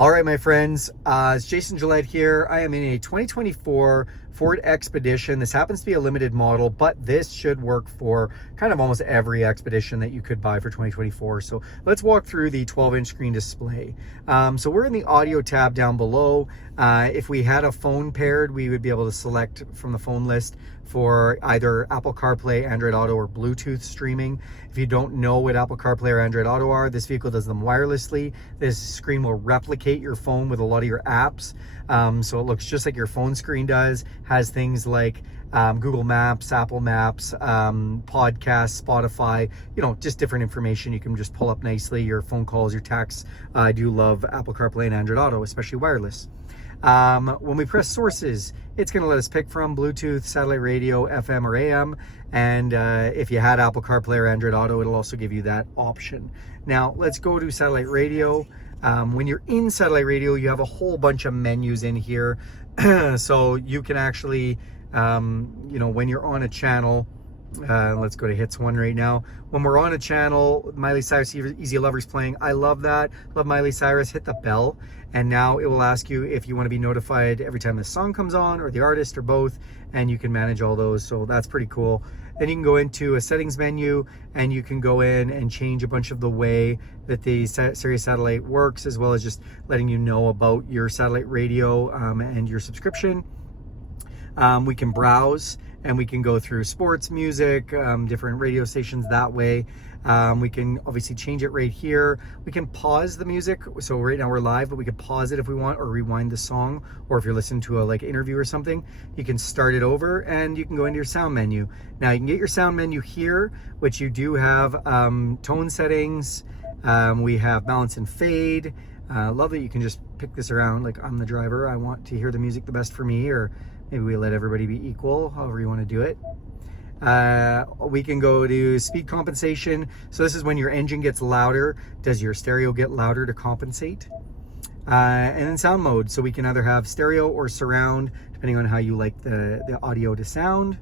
All right, my friends, it's Jason Gillette here. I am in a 2024 Ford Expedition. This happens to be a limited model, but this should work for kind of almost every Expedition that you could buy for 2024. So let's walk through the 12-inch screen display. So we're in the audio tab down below. If we had a phone paired, we would be able to select from the phone list for either Apple CarPlay, Android Auto, or Bluetooth streaming. If you don't know what Apple CarPlay or Android Auto are, this vehicle does them wirelessly. This screen will replicate your phone with a lot of your apps. So it looks just like your phone screen does. Has things like Google Maps, Apple Maps, podcasts, Spotify, just different information you can just pull up nicely, your phone calls, your texts. I do love Apple CarPlay and Android Auto, especially wireless. When we press sources, it's going to let us pick from Bluetooth, satellite radio, FM, or AM. And if you had Apple CarPlay or Android Auto, it'll also give you that option. Now, let's go to satellite radio. When you're in satellite radio, you have a whole bunch of menus in here. So you can actually, when you're on a channel, let's go to hits 1 right now. When we're on a channel, Miley Cyrus Easy Lover's playing. I love that. Love Miley Cyrus. Hit the bell. And now it will ask you if you want to be notified every time the song comes on, or the artist, or both. And you can manage all those. So that's pretty cool. Then you can go into a settings menu, and you can go in and change a bunch of the way that the Sirius satellite works, as well as just letting you know about your satellite radio and your subscription. We can browse, and we can go through sports, music, different radio stations that way. We can obviously change it right here. We can pause the music. So right now we're live, but we can pause it if we want, or rewind the song. Or if you're listening to a interview or something, you can start it over, and you can go into your sound menu. Now you can get your sound menu here, which you do have tone settings. We have balance and fade. Love that you can just pick this around. Like, I'm the driver, I want to hear the music the best for me, or maybe we let everybody be equal, however you want to do it. We can go to speed compensation. So this is when your engine gets louder. Does your stereo get louder to compensate? And then sound mode. So we can either have stereo or surround, depending on how you like the audio to sound.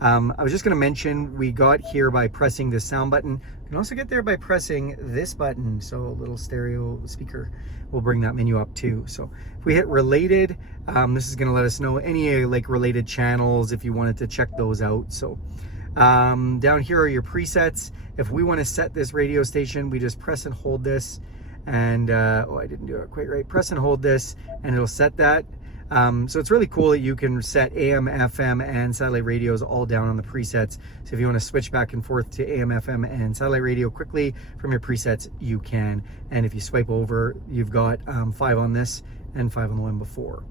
I was just going to mention, we got here by pressing this sound button. You can also get there by pressing this button. So a little stereo speaker will bring that menu up too. So if we hit related, this is going to let us know any related channels if you wanted to check those out. So down here are your presets. If we want to set this radio station, we just press and hold this, and I didn't do it quite right. Press and hold this, and it'll set that. So it's really cool that you can set AM, FM, and satellite radios all down on the presets. So if you want to switch back and forth to AM, FM, and satellite radio quickly from your presets, you can. And if you swipe over, you've got 5 on this and 5 on the one before.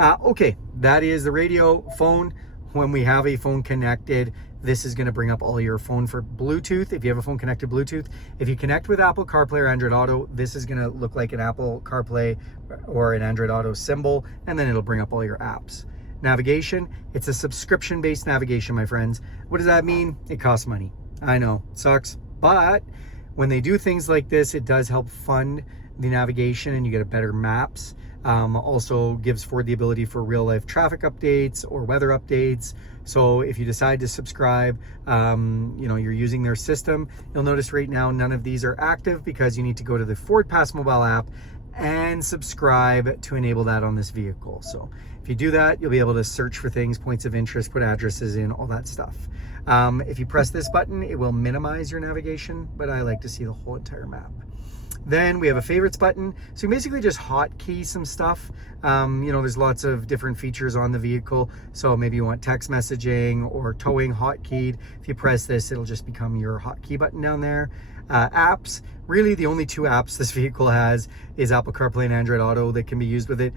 Okay, that is the radio. Phone. When we have a phone connected, this is going to bring up all your phone for Bluetooth. If you have a phone connected Bluetooth, if you connect with Apple CarPlay or Android Auto, this is going to look like an Apple CarPlay or an Android Auto symbol, and then it'll bring up all your apps. Navigation, it's a subscription-based navigation, my friends. What does that mean? It costs money. I know, sucks, but when they do things like this, it does help fund the navigation, and you get a better maps. Also gives Ford the ability for real life traffic updates or weather updates. So if you decide to subscribe, you're using their system, you'll notice right now none of these are active because you need to go to the Ford Pass mobile app and subscribe to enable that on this vehicle. So if you do that, you'll be able to search for things, points of interest, put addresses in, all that stuff. If you press this button, it will minimize your navigation, but I like to see the whole entire map. Then we have a favorites button. So you basically just hotkey some stuff. There's lots of different features on the vehicle. So maybe you want text messaging or towing hotkeyed. If you press this, it'll just become your hotkey button down there. Apps, really the only 2 apps this vehicle has is Apple CarPlay and Android Auto that can be used with it,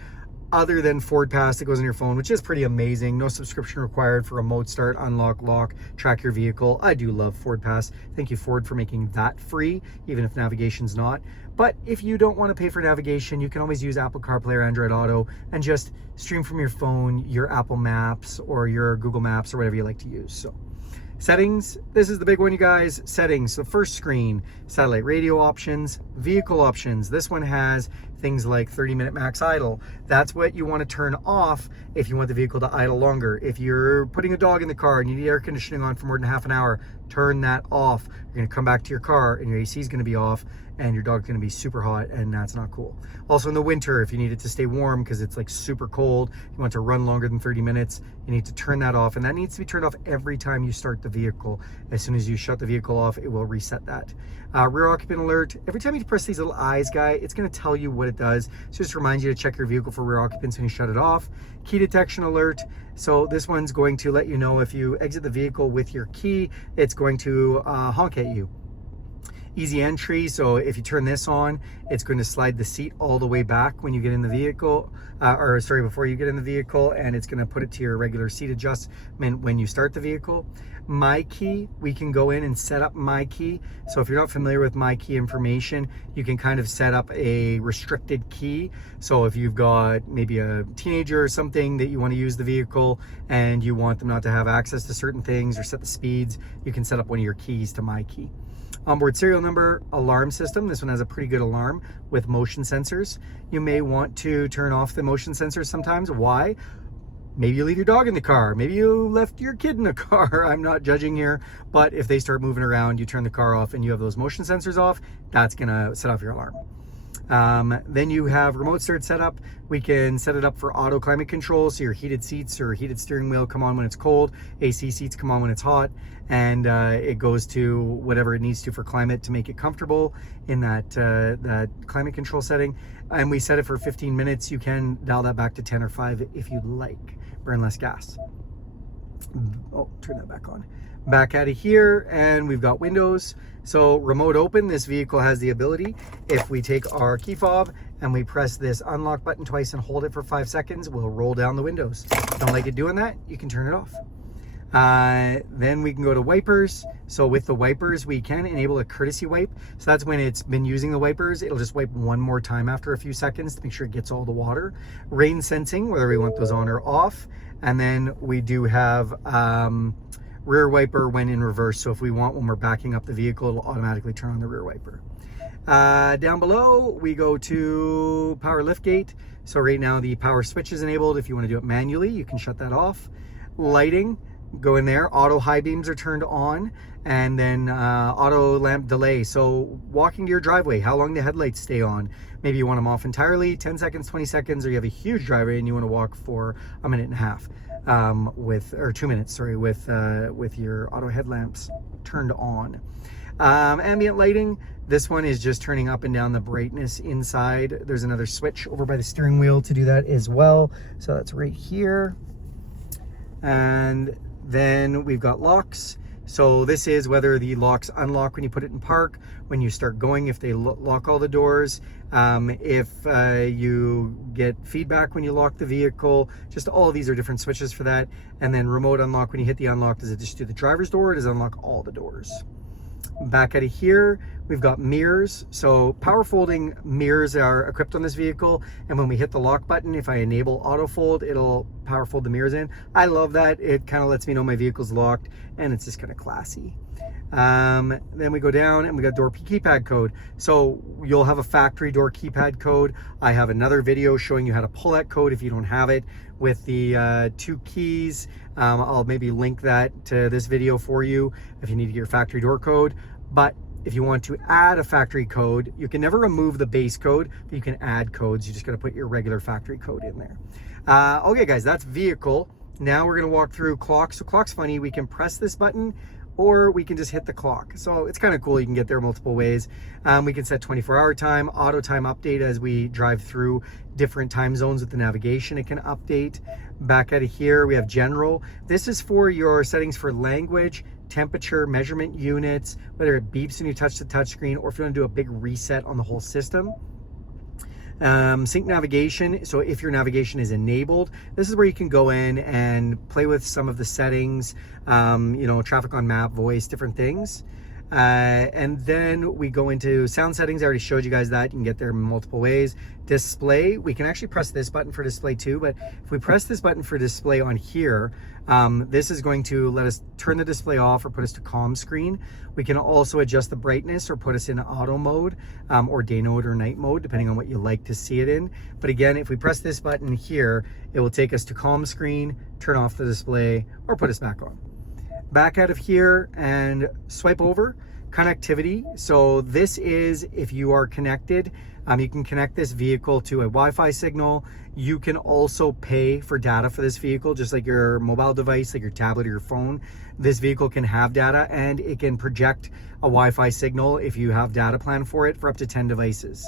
other than Ford Pass that goes on your phone, which is pretty amazing. No subscription required for remote start, unlock, lock, track your vehicle. I do love Ford Pass. Thank you, Ford, for making that free, even if navigation's not. But if you don't want to pay for navigation, you can always use Apple CarPlay or Android Auto and just stream from your phone your Apple Maps or your Google Maps or whatever you like to use. So settings, this is the big one, you guys. Settings, the first screen, satellite radio options, vehicle options. This one has things like 30-minute max idle. That's what you want to turn off if you want the vehicle to idle longer. If you're putting a dog in the car and you need air conditioning on for more than half an hour, turn that off. You're going to come back to your car and your AC is going to be off, and your dog's going to be super hot, and that's not cool. Also in the winter, if you need it to stay warm because it's like super cold, you want to run longer than 30 minutes, you need to turn that off, and that needs to be turned off every time you start the vehicle. As soon as you shut the vehicle off, it will reset that. Rear occupant alert, every time you press these little eyes, guy, it's going to tell you what it does. So just reminds you to check your vehicle for rear occupants when you shut it off. Key detection alert, so this one's going to let you know if you exit the vehicle with your key, it's going to honk at you. Easy entry, so if you turn this on, it's going to slide the seat all the way back when you get in the vehicle, before you get in the vehicle, and it's going to put it to your regular seat adjustment when you start the vehicle. My Key, we can go in and set up My Key. So if you're not familiar with My Key information, you can kind of set up a restricted key. So if you've got maybe a teenager or something that you want to use the vehicle and you want them not to have access to certain things or set the speeds, you can set up one of your keys to My Key. Onboard serial number, alarm system. This one has a pretty good alarm with motion sensors. You may want to turn off the motion sensors sometimes. Why? Maybe you leave your dog in the car. Maybe you left your kid in the car. I'm not judging here, but if they start moving around, you turn the car off and you have those motion sensors off, that's gonna set off your alarm. Then you have remote start setup. We can set it up for auto climate control, so your heated seats or heated steering wheel come on when it's cold, AC seats come on when it's hot, and it goes to whatever it needs to for climate to make it comfortable in that climate control setting. And we set it for 15 minutes. You can dial that back to 10 or 5 if you'd like. Burn less gas. Oh, turn that back on. Back out of here, and we've got windows. So remote open, this vehicle has the ability, if we take our key fob and we press this unlock button twice and hold it for 5 seconds, we'll roll down the windows. Don't like it doing that, you can turn it off. Then we can go to wipers. So with the wipers, we can enable a courtesy wipe. So that's when it's been using the wipers, it'll just wipe one more time after a few seconds to make sure it gets all the water. Rain sensing, whether we want those on or off. And then we do have rear wiper when in reverse. So if we want, when we're backing up the vehicle, it'll automatically turn on the rear wiper. Down below, we go to power lift gate. So right now the power switch is enabled. If you want to do it manually, you can shut that off. Lighting, go in there. Auto high beams are turned on, and then auto lamp delay. So walking to your driveway, how long the headlights stay on. Maybe you want them off entirely, 10 seconds, 20 seconds, or you have a huge driveway and you want to walk for a minute and a half. Or 2 minutes, sorry, with your auto headlamps turned on. Ambient lighting, this one is just turning up and down the brightness inside. There's another switch over by the steering wheel to do that as well. So that's right here. And then we've got locks. So this is whether the locks unlock when you put it in park, when you start going, if they lock all the doors, if you get feedback when you lock the vehicle, just all of these are different switches for that. And then remote unlock, when you hit the unlock, does it just do the driver's door, or does it unlock all the doors? Back out of here, we've got mirrors. So power folding mirrors are equipped on this vehicle, and when we hit the lock button, if I enable auto fold, it'll power fold the mirrors in. I love that. It kind of lets me know my vehicle's locked, and it's just kind of classy. Then we go down and we got door keypad code. So you'll have a factory door keypad code. I have another video showing you how to pull that code if you don't have it with the 2 keys. I'll maybe link that to this video for you if you need to get your factory door code. But if you want to add a factory code, you can never remove the base code, but you can add codes. You just got to put your regular factory code in there. Okay guys, that's vehicle. Now we're going to walk through clock. So clock's funny. We can press this button, or we can just hit the clock. So it's kind of cool. You can get there multiple ways. We can set 24-hour time, auto time update as we drive through different time zones with the navigation. It can update. Back out of here, we have general. This is for your settings for language, temperature, measurement units, whether it beeps when you touch the touchscreen, or if you want to do a big reset on the whole system. Sync navigation, so if your navigation is enabled, this is where you can go in and play with some of the settings, you know, traffic on map, voice, different things. And then we go into sound settings. I already showed you guys that. You can get there in multiple ways. Display, we can actually press this button for display too, but if we press this button for display on here, this is going to let us turn the display off or put us to calm screen. We can also adjust the brightness or put us in auto mode, or day mode or night mode, depending on what you like to see it in. But again, if we press this button here, it will take us to calm screen, turn off the display, or put us back on. Back out of here and swipe over. Connectivity. So this is if you are connected, you can connect this vehicle to a Wi-Fi signal. You can also pay for data for this vehicle, just like your mobile device, like your tablet or your phone. This vehicle can have data, and it can project a Wi-Fi signal if you have data plan for it for up to 10 devices.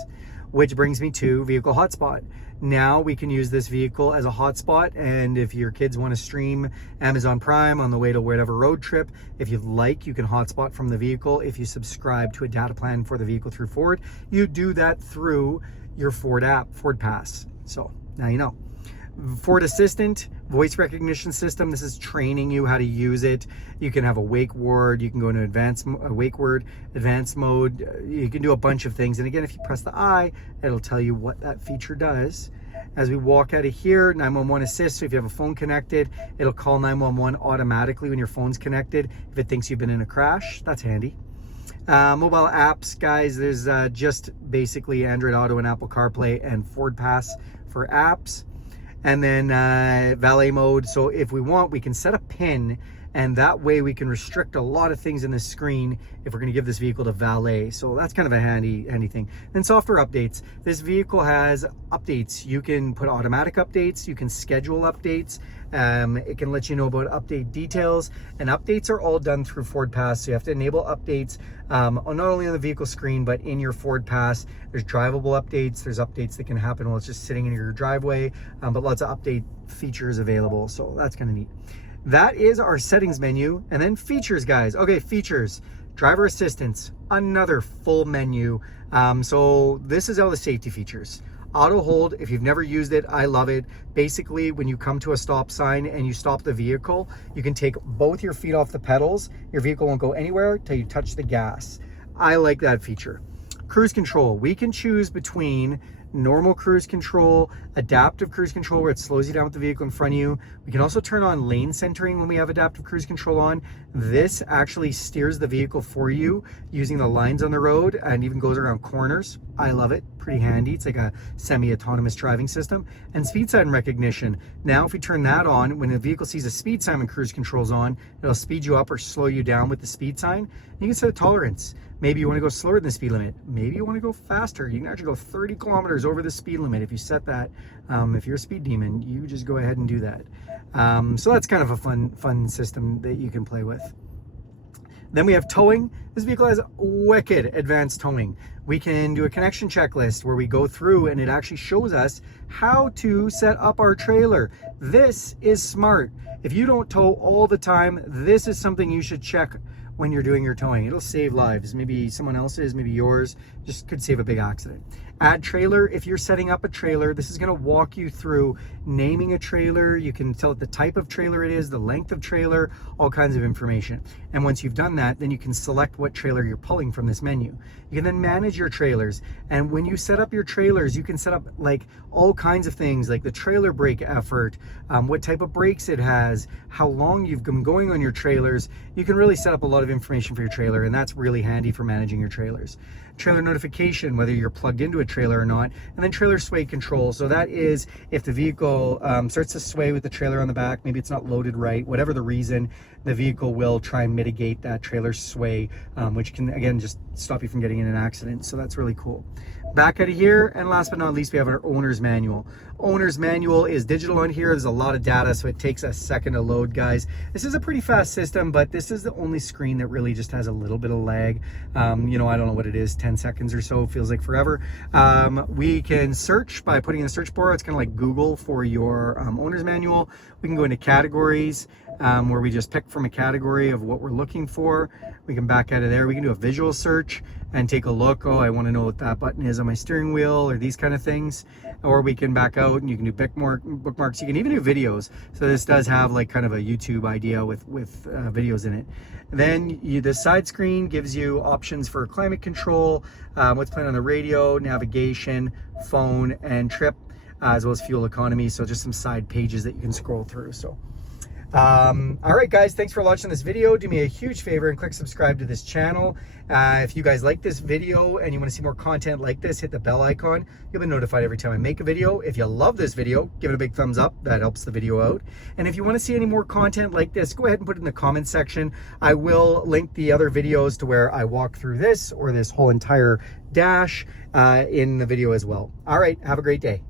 Which brings me to vehicle hotspot. Now we can use this vehicle as a hotspot, and if your kids want to stream Amazon Prime on the way to whatever road trip, if you'd like, you can hotspot from the vehicle. If you subscribe to a data plan for the vehicle through Ford, you do that through your Ford app, Ford Pass. So now you know. Ford Assistant, voice recognition system. This is training you how to use it. You can have a wake word. You can go into advanced mode. You can do a bunch of things. And again, if you press the I, it'll tell you what that feature does. As we walk out of here, 911 assist. So if you have a phone connected, it'll call 911 automatically when your phone's connected. If it thinks you've been in a crash, that's handy. Mobile apps, guys, there's just basically Android Auto and Apple CarPlay and Ford Pass for apps. And then valet mode. So if we want, we can set a pin, and that way we can restrict a lot of things in the screen if we're going to give this vehicle to valet. So that's kind of a handy thing. Then software updates. This vehicle has updates. You can put automatic updates. You can schedule updates. It can let you know about update details, and updates are all done through Ford Pass. So you have to enable updates not only on the vehicle screen, but in your Ford Pass. There's drivable updates. There's updates that can happen while it's just sitting in your driveway, but lots of update features available. So that's kind of neat. That is our settings menu. And then features, guys. Okay, features. Driver assistance, another full menu. So this is all the safety features. Auto hold, if you've never used it, I love it. Basically, when you come to a stop sign and you stop the vehicle, you can take both your feet off the pedals. Your vehicle won't go anywhere until you touch the gas. I like that feature. Cruise control, we can choose between normal cruise control, adaptive cruise control, where it slows you down with the vehicle in front of you. We can also turn on lane centering when we have adaptive cruise control on. This actually steers the vehicle for you using the lines on the road, and even goes around corners. I love it, pretty handy. It's like a semi-autonomous driving system. And speed sign recognition. Now if we turn that on, when the vehicle sees a speed sign and cruise control's on, it'll speed you up or slow you down with the speed sign. You can set a tolerance. Maybe you want to go slower than the speed limit. Maybe you want to go faster. You can actually go 30 kilometers over the speed limit if you set that. If you're a speed demon, you just go ahead and do that. So that's kind of a fun system that you can play with. Then we have towing. This vehicle has wicked advanced towing. We can do a connection checklist where we go through and it actually shows us how to set up our trailer. This is smart. If you don't tow all the time, this is something you should check when you're doing your towing. It'll save lives. Maybe someone else's, maybe yours. Just could save a big accident. Add trailer. If you're setting up a trailer, this is going to walk you through naming a trailer. You can tell it the type of trailer it is, the length of trailer, all kinds of information. And once you've done that, then you can select what trailer you're pulling from this menu. You can then manage your trailers. And when you set up your trailers, you can set up like all kinds of things, like the trailer brake effort, what type of brakes it has, how long you've been going on your trailers. You can really set up a lot of information for your trailer, and that's really handy for managing your trailers. Trailer notification, whether you're plugged into a trailer or not, and then trailer sway control. So that is if the vehicle starts to sway with the trailer on the back, maybe it's not loaded right, whatever the reason, the vehicle will try and mitigate that trailer sway, which can, again, just stop you from getting in an accident. So that's really cool. Back out of here, and last but not least, we have our owner's manual. Owner's manual is digital on here. There's a lot of data, so it takes a second to load, guys. This is a pretty fast system, but this is the only screen that really just has a little bit of lag. You know, I don't know what it is, 10 seconds or so, feels like forever. We can search by putting in a search bar. It's kind of like Google for your owner's manual. We can go into categories, where we just pick from a category of what we're looking for. We can back out of there. We can do a visual search and take a look. Oh, I want to know what that button is on my steering wheel, or these kind of things. Or we can back out and you can do bookmarks. You can even do videos. So this does have like kind of a YouTube idea with videos in it. Then the side screen gives you options for climate control, what's playing on the radio, navigation, phone, and trip, as well as fuel economy. So just some side pages that you can scroll through. So All right, guys, thanks for watching this video. Do me a huge favor and click subscribe to this channel. If you guys like this video and you want to see more content like this, hit the bell icon. You'll be notified every time I make a video. If you love this video, give it a big thumbs up. That helps the video out. And if you want to see any more content like this, go ahead and put it in the comments section. I will link the other videos to where I walk through this or this whole entire dash in the video as well. All right, have a great day.